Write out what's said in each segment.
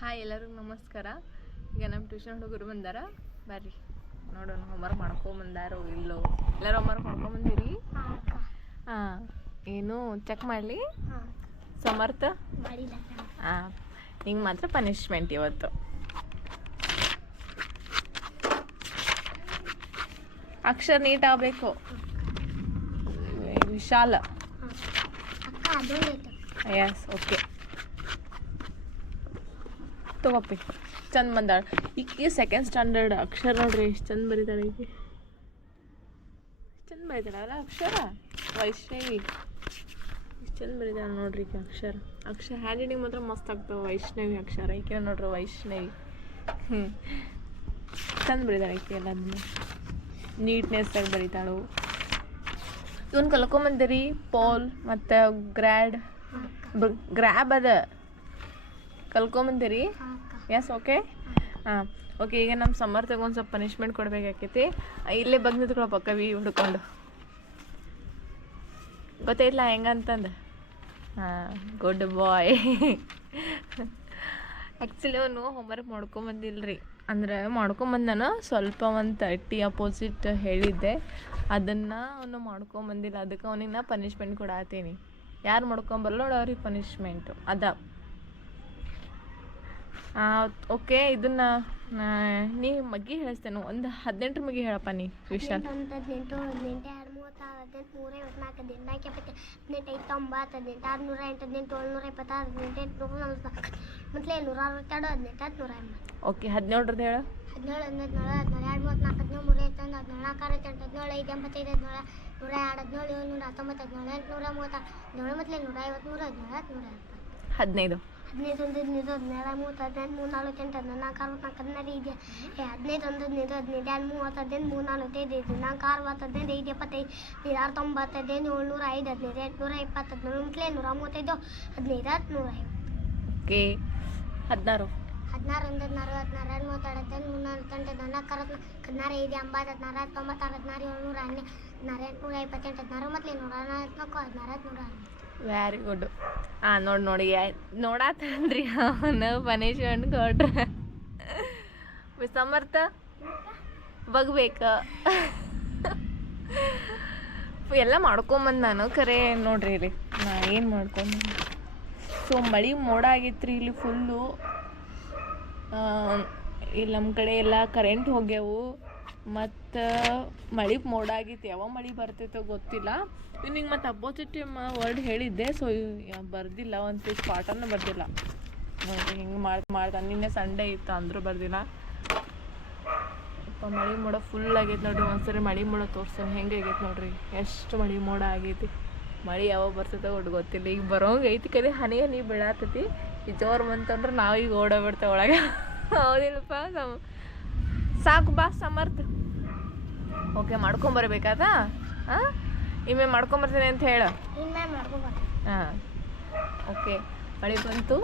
Hi ಎಲ್ಲರಿಗೂ ನಮಸ್ಕಾರ. ಈಗ ನಮ್ಮ ಟ್ಯೂಷನ್ ಹುಡುಗರು ಬಂದಾರ. ಬರ್ರಿ. ನೋಡೋಣ ಹೋಮ್ವರ್ಕ್ ಮಾಡ್ಕೊಂಬಂದಾರೋ ಇಲ್ಲೋ. ಎಲ್ಲರೂ ಹೋಮ್ವರ್ಕ್ ಮಾಡ್ಕೊಂಬಂದಿರಿ? ಹಾಂ. ಏನು ಚೆಕ್ ಮಾಡಲಿ? ಸಮರ್ಥ? ಹಾಂ. ನಿಂಗೆ ಮಾತ್ರ ಪನಿಷ್ಮೆಂಟ್ ಇವತ್ತು. ಅಕ್ಷರ ನೀಟ್ ಆಗಬೇಕು. ವಿಶಾಲ. ಎಸ್ ಓಕೆ ತಗೋಪಿ ಚಂದ ಬಂದಾಳ. ಈಗ ಸೆಕೆಂಡ್ ಸ್ಟ್ಯಾಂಡರ್ಡ್ ಅಕ್ಷರ ನೋಡ್ರಿ, ಎಷ್ಟು ಚಂದ ಬರೀತಾಳೆ ಈಗ ಚಂದ ಬರೀತಾಳಲ್ಲ ಅಕ್ಷರ? ವೈಷ್ಣವಿ. ಎಷ್ಟು ಚಂದ ಬರೀತಾಳೆ ನೋಡ್ರಿ ಈಗ ಅಕ್ಷರ. ಅಕ್ಷರ ಹ್ಯಾಂಡ್ ರೈಟಿಂಗ್ ಮಾತ್ರ ಮಸ್ತ್ ಆಗ್ತಾವೆ, ವೈಷ್ಣವಿ ಅಕ್ಷರ. ಈಕೆ ನೋಡ್ರಿ ವೈಷ್ಣವಿ. ಹ್ಞೂ ಚಂದ ಬರೀತಾಳೆ ಈಕೆ ಎಲ್ಲದನ್ನು ನೀಟ್ನೆಸ್ಸಾಗಿ ಬರೀತಾಳು. ಇವನ್ ಕಲ್ಕೊಂಬಂದಿರಿ ಪೋಲ್ ಮತ್ತು ಗ್ರ್ಯಾಡ್ ಗ್ರ್ಯಾಬ್ ಅದ. ಕಲ್ಕೊಂಬಂದಿರಿ? ಎಸ್ ಓಕೆ ಹಾಂ ಓಕೆ ಈಗ ನಮ್ಮ ಸಮ್ಮರ್ ತಗೊಂಡು ಸ್ವಲ್ಪ ಪನಿಷ್ಮೆಂಟ್ ಕೊಡ್ಬೇಕಾಕೈತಿ ಇಲ್ಲೇ ಬಂದು ನಿಂತ್ಕೊಳಪ್ಪ ಕವಿ ಹುಡ್ಕೊಂಡು. ಗೊತ್ತೈತ್ಲ ಹೆಂಗಂತಂದು ಹಾಂ ಗುಡ್ ಬಾಯ್ ಆ್ಯಕ್ಚುಲಿ ಅವನು ಹೋಮ್ವರ್ಕ್ ರೀ ಅಂದ್ರೆ ನಾನು ಸ್ವಲ್ಪ ಒಂದು ತರ್ಟಿ ಅಪೋಸಿಟ್ ಹೇಳಿದ್ದೆ. ಅದನ್ನು ಅವನು ಮಾಡ್ಕೊಂಬಂದಿಲ್ಲ ಅದಕ್ಕೆ ಅವನಿಗೆ ನಾ ಪನಿಷ್ಮೆಂಟ್ ಕೊಡಾತೀನಿ. ಯಾರು ಮಾಡ್ಕೊಂಬರಲ್ಲ ನೋಡಿ ಅವ್ರಿಗೆ ಪನಿಷ್ಮೆಂಟು ಅದ. ಓಕೆ ಇದನ್ನ ನೀ ಮಗ್ಗಿ ಹೇಳಿಸ್ತೇನೆ. ಒಂದು ಹದಿನೆಂಟರ ಮಗ್ಗಿ ಹೇಳಪ್ಪ ನೀ ವಿಶಾಲ್. ಹದಿನೆಂಟು ಎರಡು ಮೂವತ್ತು ಹದಿನೆಂಟು ನೂರ ಐವತ್ನಾಲ್ಕು ಹದಿನೆಂಟು ಎಪ್ಪತ್ತು ಹದಿನೆಂಟು ಐದು ತೊಂಬತ್ತು ಹದಿನೆಂಟು ಆರುನೂರ ಎಂಟು ಹದಿನೆಂಟು ಏಳ್ನೂರ ಇಪ್ಪತ್ತಾರು ಹದಿನೆಂಟು ಎಂಟುನೂರ ನಲ್ವತ್ನಾಲ್ಕು ಮತ್ತೆ ನೂರ ಅರವತ್ತೆರಡು ಹದಿನೆಂಟು ಹದಿನೂರ ನೂರ ಎಂಬತ್ತು. ಓಕೆ ಹದಿನೇಳರದ್ದು ಹೇಳು. ಹದಿನೇಳು ಹದಿನೈದು ನೂರ ಹದಿನೇಳು ಎರಡು ಮೂವತ್ನಾಲ್ಕು ಹದಿನೇಳು ಮೂರ ಐವತ್ತೊಂದು ಹದಿನೇಳು ನಾಲ್ಕು ಅರವತ್ತೆಂಟು ಹದಿನೇಳು ಐದು ಎಂಬತ್ತೈದು ಹದಿನೇಳು ನೂರ ಎರಡು ಹದಿನೇಳು ಏಳ್ನೂರ ಹತ್ತೊಂಬತ್ತು ಹದಿನೇಳು ಎಂಟುನೂರ ಮೂವತ್ತಾರು ಹದಿನೇಳು ಮತ್ತೆ ನೂರ ಐವತ್ಮೂರು ಹದಿನೇಳು ಹತ್ತು ನೂರ ಎಪ್ಪತ್ತು. ಹದಿನೈದು. ಹದಿನೈದು ಒಂದು ಹದಿನೈದು ಹದಿನೇಳು ಮೂವತ್ತು ಹದಿನೆಂಟು ಮೂರು ನಲ್ವತ್ತೆಂಟು ಹದಿನಾಲ್ಕು ನಾಲ್ಕು ಅರವತ್ನಾಲ್ಕು ಹದಿನಾರು ಇದೆ ಏ ಹದಿನೈದು ಒಂದು ಹದಿನೈದು ಹದಿನೈದು ಎರಡು ಮೂವತ್ತು ಹದಿನೈದು ಮೂರು ನಲ್ವತ್ತೈದು ಐದು ನಾಲ್ಕು ಅರವತ್ತು ಹದಿನೈದು ಐದು ಎಪ್ಪತ್ತೈದು ಐದು ಆರು ತೊಂಬತ್ತು ಹದಿನೈದು ಏಳ್ನೂರ ಐದು ಹದಿನೈದು ಎಂಟುನೂರ ಇಪ್ಪತ್ತು ಹದಿನೇಳು ಮುಟ್ಲೆ ನೂರ ಮೂವತ್ತೈದು ಹದಿನೈದು ಹತ್ತು ನೂರ ಐವತ್ತು. ಓಕೆ ಹದಿನಾರು. ಹದಿನಾರು ಒಂದು ಹದಿನಾರು ಹದಿನಾರು ಎರಡು ಮೂವತ್ತೆರಡು ಹದಿನೈದು ಮೂರು ನಲ್ವತ್ತೆಂಟು ಹದಿನಾಲ್ಕು ಅರವತ್ನಾಲ್ಕು ಹದಿನಾರು ಐದು ಎಂಬತ್ತು ಹದಿನಾರು ಹತ್ತು ತೊಂಬತ್ತಾರು ಹದಿನಾರು ಏಳ್ನೂರ ಹನ್ನೆ ಹದಿನಾರು ಎಂಟುನೂರ ಇಪ್ಪತ್ತೆಂಟು ಹದಿನಾರು ಮತ್ತೆ ನೂರ ನಲ್ವತ್ನಾಲ್ಕು ಹದಿನಾರು ಹತ್ತು ನೂರ ಹನ್ನೊಂದು ವೆರಿ ಗುಡ್ ಹಾಂ ನೋಡಿ ನೋಡಿ ನೋಡಾತನ್ರಿ ಅವನು ಪನಿಷ್ಮೆಂಟ್ ಕೊಟ್ರೆ ಸಮರ್ಥ ಬಗ್ಬೇಕ? ಎಲ್ಲ ಮಾಡ್ಕೊಂಬಂದು ನಾನು, ಖರೆ ನೋಡ್ರಿ ಇಲ್ಲಿ. ನಾ ಏನು ಮಾಡ್ಕೊಂಡು ಸೊ ಮಳೆ ಮೋಡ ಆಗೈತ್ರಿ ಇಲ್ಲಿ ಫುಲ್ಲು ಇಲ್ಲಿ ನಮ್ಮ ಕಡೆ ಎಲ್ಲ ಕರೆಂಟ್ ಹೋಗ್ಯಾವು. ಮತ್ತು ಮಳೆ ಮೋಡ ಆಗಿತ್ತು ಯಾವಾಗ ಮಳೆ ಬರ್ತೈತೋ ಗೊತ್ತಿಲ್ಲ. ನಿಂಗೆ ಮತ್ತು ಅಪೋಸಿಟ್ ವರ್ಡ್ ಹೇಳಿದ್ದೆ ಸೊ ಬರ್ದಿಲ್ಲ, ಒಂದು ಪಾಠನೂ ಬರ್ದಿಲ್ಲ. ಹಿಂಗೆ ಮಾಡಿ, ಮಾಡ್ತಾನೆ. ನಿನ್ನೆ ಸಂಡೇ ಇತ್ತು, ಅಂದರೂ ಬರ್ದಿಲ್ಲ. ಮಳೆ ಮೋಡ ಫುಲ್ ಆಗೈತೆ ನೋಡ್ರಿ, ಒಂದ್ಸರಿ ಮಳೆ ಮೋಡ ತೋರ್ಸೋಣ ಹೆಂಗೆ ಆಗೈತೆ ನೋಡ್ರಿ. ಎಷ್ಟು ಮಳೆ ಮೋಡ ಆಗೈತಿ. ಮಳೆ ಯಾವಾಗ ಬರ್ತೈತೆ ಒಟ್ಟು ಗೊತ್ತಿಲ್ಲ. ಈಗ ಬರೋಂಗೆ ಐತಿ ಕಲಿ ಹನಿ ಹನಿ ಬೀಳಾತೈತಿ. ಈ ಜೋರು ಬಂತಂದ್ರೆ ನಾವು ಈಗ ಓಡೋಗ್ಬಿಡ್ತೇವೆ ಒಳಗೆ. ಹೌದಿಲ್ಲಪ್ಪ, ಸಮ, ಸಾಕು ಬಾ ಸಮರ್ಥ. ಓಕೆ ಮಾಡ್ಕೊಂಬರ್ಬೇಕಾದ ಹಾಂ ಇಮ್ಮೆ ಮಾಡ್ಕೊಂಬರ್ತೀನಿ ಅಂತ ಹೇಳು. ಹಾಂ ಓಕೆ ಮಳೆ ಬಂತು?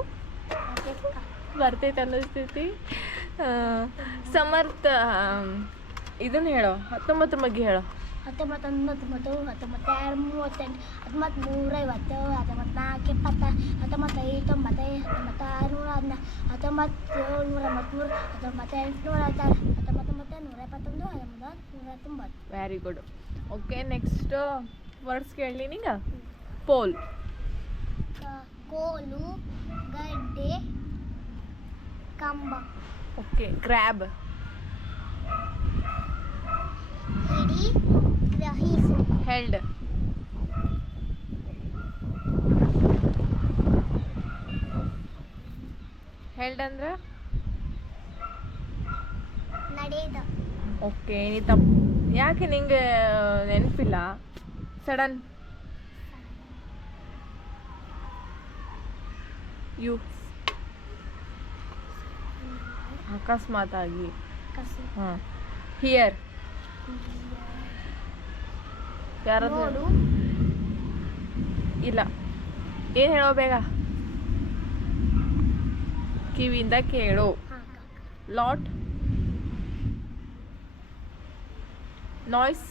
ಬರ್ತೈತೆ ಅನ್ನಿಸ್ತೈತಿ ಸಮರ್ಥ ಇದನ್ನು ಹೇಳೋ ಹತ್ತೊಂಬತ್ತರ ಬಗ್ಗೆ ಹೇಳೋ. ಹತ್ತೊಂಬತ್ತು ಹತ್ತೊಂಬತ್ತು ಹತ್ತೊಂಬತ್ತು ಎರಡು ಮೂವತ್ತೆಂಟು ಹತ್ತೊಂಬತ್ತು ನೂರೈವತ್ತು ಹತ್ತೊಂಬತ್ತು ನಾಲ್ಕು ಎಪ್ಪತ್ತ ಹತ್ತೊಂಬತ್ತು ಐದು ತೊಂಬತ್ತೈದು ಹತ್ತೊಂಬತ್ತು ಹತ್ತೊಂಬತ್ತು ನೂರ ಮೂರು ಹತ್ತೊಂಬತ್ತು ಎಂಟುನೂರ ಹತ್ತಾರು ಹತ್ತೊಂಬತ್ತು ಮತ್ತೆ ನೂರ ಎಪ್ಪತ್ತೊಂದು ಹತ್ತೊಂಬತ್ತು ನೂರ ತೊಂಬತ್ತು. Very good okay next words ಕೇಳಲಿ ನಿಂಗ? ಪೋಲ್ ಕೋಲು ಗಡ್ಡೆ ಕಂಬ. ಓಕೆ ಕ್ರ್ಯಾಬ್ ಹಿಡಿ ಗ್ರಹಿಸು. ಹೆಲ್ಡ್ ಹೆಲ್ಡ್ ಅಂದ್ರೆ ಓಕೆ ನೀ ತಪ್ಪು. ಯಾಕೆ ನಿಂಗೆ ನೆನಪಿಲ್ಲ? ಸಡನ್. ಯು. ಅಕಸ್ಮಾತ್. ಆಗಿ ಹಾಂ ಹಿಯರ್. ಯಾರಾದ್ರೂ ಇಲ್ಲ. ಏನು ಹೇಳೋ ಬೇಗ? ಕಿವಿಯಿಂದ ಕೇಳು. ಲಾಟ್. ನಾಯ್ಸ್.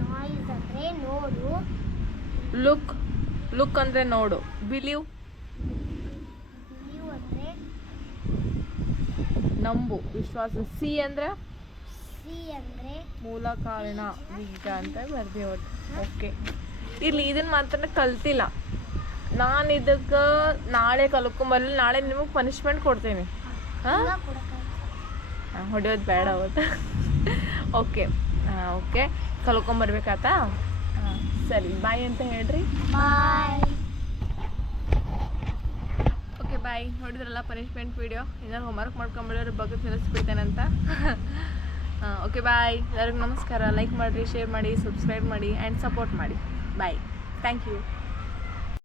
ನಾಯ್ಸ್ ಅಂದ್ರೆ ನೋಡು. ಲುಕ್. ಲುಕ್ ಅಂದ್ರೆ ನೋಡು. ಬಿಲೀವ್. ಬಿಲೀವ್ ಅಂದರೆ ನಂಬು. ವಿಶ್ವಾಸ. ಸಿ ಅಂದ್ರೆ? ಸಿ ಅಂದ್ರೆ ಮೂಲ ಕಾರಣ. ಈಗ ಅಂತ ಬರ್ದೇವ್ ಓಕೆ ಇಲ್ಲಿ ಇದನ್ನ ಮಾತ್ರ ಕಲ್ತಿಲ್ಲ. ನಾನು ಇದಕ್ಕೆ ನಾಳೆ ಕಲ್ಕೊಂಬಲ್ಲ ನಾಳೆ ನಿಮಗೆ ಪನಿಷ್ಮೆಂಟ್ ಕೊಡ್ತೀನಿ. ಹಾಂ? ಹೊಡೆಯೋದು ಬೇಡ ಅವತ್ತು. ಓಕೆ ಓಕೆ ಕಲ್ಕೊಂಬರ್ಬೇಕಾತಾ ಹಾಂ ಸರಿ ಬಾಯ್ ಅಂತ ಹೇಳ್ರಿ. ಬಾಯ್ ಓಕೆ ಬಾಯ್ ನೋಡಿದ್ರಲ್ಲ ಪನಿಷ್ಮೆಂಟ್ ವಿಡಿಯೋ ಏನಾದ್ರು ಹೋಮ್ವರ್ಕ್ ಮಾಡ್ಕೊಂಬಿಡೋರು ಬಗ್ಗೆ ತಿಳಿಸ್ಬಿಡ್ತೇನಂತ ಓಕೆ ಬಾಯ್ ಎಲ್ಲರಿಗೂ ನಮಸ್ಕಾರ. ಲೈಕ್ ಮಾಡಿರಿ ಶೇರ್ ಮಾಡಿ ಸಬ್ಸ್ಕ್ರೈಬ್ ಮಾಡಿ ಆ್ಯಂಡ್ ಸಪೋರ್ಟ್ ಮಾಡಿ. Bye thank you